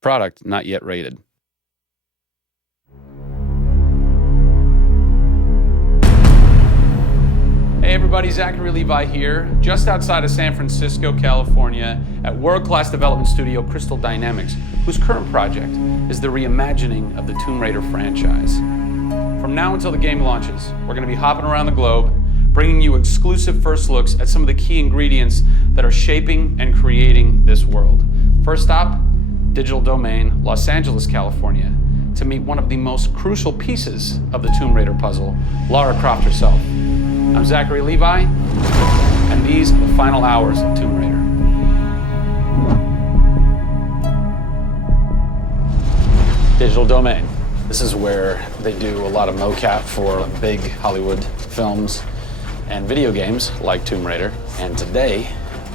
Product not yet rated. Hey everybody, Zachary Levi here, just outside of San Francisco, California, at world-class development studio Crystal Dynamics, whose current project is the reimagining of the Tomb Raider franchise. From now until the game launches, we're going to be hopping around the globe, bringing you exclusive first looks at some of the key ingredients that are shaping and creating this world. First stop, Digital Domain, Los Angeles, California, to meet one of the most crucial pieces of the Tomb Raider puzzle, Lara Croft herself. I'm Zachary Levi, and these are the final hours of Tomb Raider. Digital Domain. This is where they do a lot of mocap for big Hollywood films and video games like Tomb Raider. And today,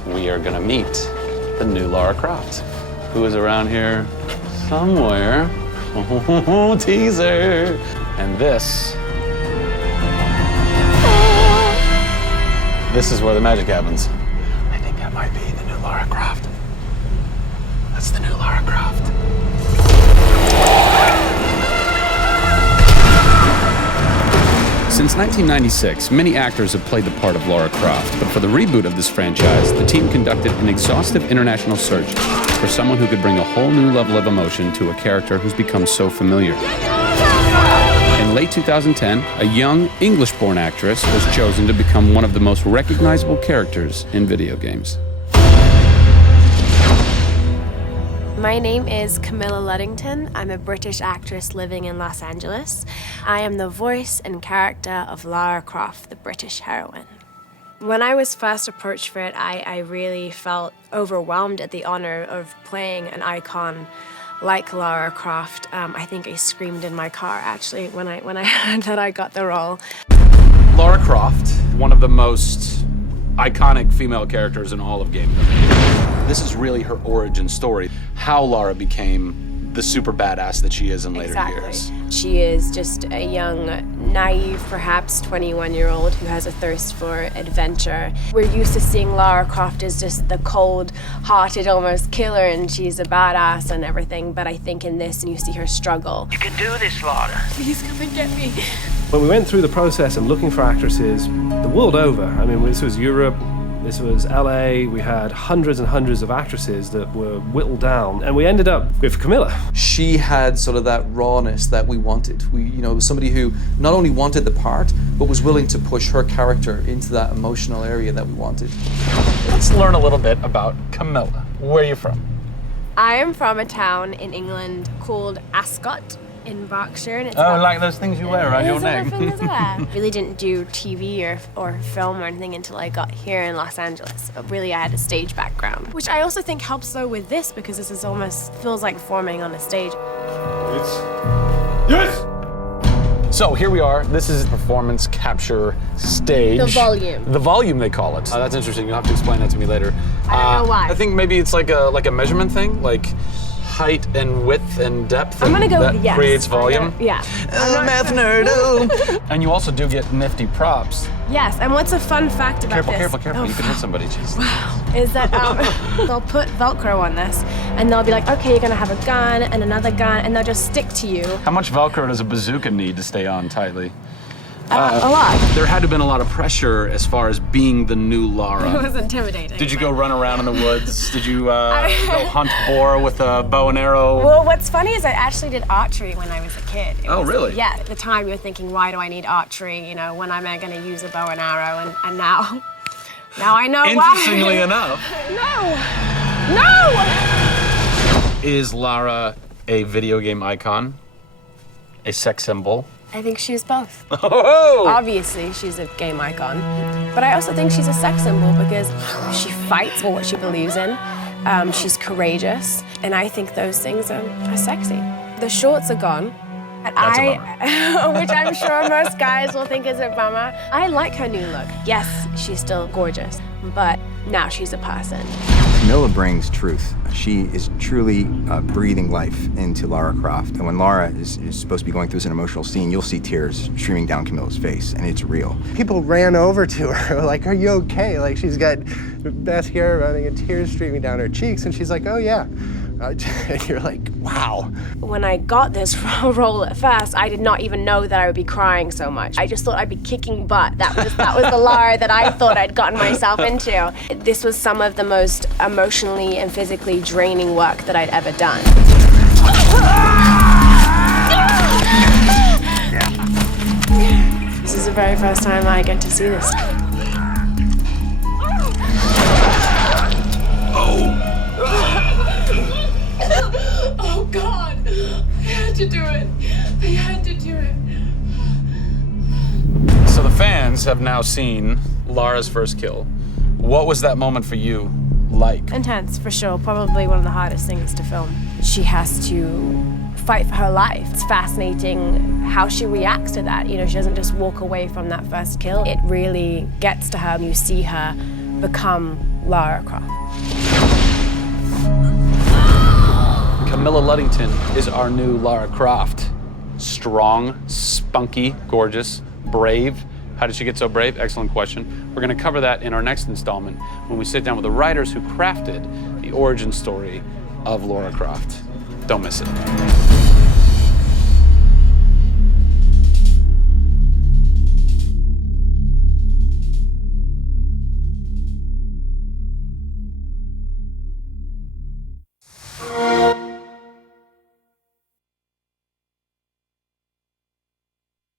we are gonna meet the new Lara Croft, who is around here somewhere. Teaser! And this is where the magic happens. I think that might be the new Lara Croft. That's the new Lara Croft. Since 1996, many actors have played the part of Lara Croft, but for the reboot of this franchise, the team conducted an exhaustive international search for someone who could bring a whole new level of emotion to a character who's become so familiar. In late 2010, a young English-born actress was chosen to become one of the most recognizable characters in video games. My name is Camilla Luddington. I'm a British actress living in Los Angeles. I am the voice and character of Lara Croft, the British heroine. When I was first approached for it, I really felt overwhelmed at the honor of playing an icon like Lara Croft. I think I screamed in my car, actually, when I heard that I got the role. Lara Croft, one of the most iconic female characters in all of gaming. This is really her origin story, how Lara became the super badass that she is in later years. She is just a young, naive, perhaps 21-year-old who has a thirst for adventure. We're used to seeing Lara Croft as just the cold-hearted, almost killer, and she's a badass and everything, but I think in this, you see her struggle. You can do this, Lara. Please come and get me. When we went through the process of looking for actresses the world over, I mean, this was Europe, this was LA, we had hundreds and hundreds of actresses that were whittled down, and we ended up with Camilla. She had sort of that rawness that we wanted. Was somebody who not only wanted the part, but was willing to push her character into that emotional area that we wanted. Let's learn a little bit about Camilla. Where are you from? I am from a town in England called Ascot in Berkshire. And it's like those things you wear around your neck. Really didn't do TV or film or anything until I got here in Los Angeles. But really, I had a stage background, which I also think helps though with this because this is almost feels like performing on a stage. Yes! So here we are. This is performance capture stage. The volume. The volume, they call it. That's interesting. You'll have to explain that to me later. I don't know why. I think maybe it's like a measurement thing, like height and width and depth. I'm gonna go with yes. Creates volume. Yeah. Math nerd. And you also do get nifty props. Yes. And what's a fun fact about this? Careful. You can hit somebody. Jeez. Wow. Is that they'll put Velcro on this, and they'll be like, okay, you're gonna have a gun and another gun, and they'll just stick to you. How much Velcro does a bazooka need to stay on tightly? A lot. There had to have been a lot of pressure as far as being the new Lara. It was intimidating. Did you go run around in the woods? Did you go hunt boar with a bow and arrow? Well, what's funny is I actually did archery when I was a kid. Really? Yeah, at the time you're thinking, why do I need archery? When am I gonna use a bow and arrow? And now I know why. Interestingly enough. No! Is Lara a video game icon? A sex symbol? I think she's both. Oh! Obviously, she's a game icon, but I also think she's a sex symbol because she fights for what she believes in. She's courageous, and I think those things are sexy. The shorts are gone, That's a bummer. which I'm sure most guys will think is a bummer. I like her new look. Yes, she's still gorgeous, but now she's a person. Camilla brings truth. She is truly breathing life into Lara Croft. And when Lara is supposed to be going through an emotional scene, you'll see tears streaming down Camilla's face, and it's real. People ran over to her, like, are you okay? Like, she's got mascara running and tears streaming down her cheeks, and she's like, oh yeah, And you're like, wow. When I got this role at first, I did not even know that I would be crying so much. I just thought I'd be kicking butt. That was the Lara that I thought I'd gotten myself into. This was some of the most emotionally and physically draining work that I'd ever done. This is the very first time I get to see this. Oh God, I had to do it. I had to do it. So the fans have now seen Lara's first kill. What was that moment for you like? Intense, for sure. Probably one of the hardest things to film. She has to fight for her life. It's fascinating how she reacts to that. You know, she doesn't just walk away from that first kill. It really gets to her. You see her become Lara Croft. Camilla Luddington is our new Lara Croft. Strong, spunky, gorgeous, brave. How did she get so brave? Excellent question. We're going to cover that in our next installment when we sit down with the writers who crafted the origin story of Lara Croft. Don't miss it.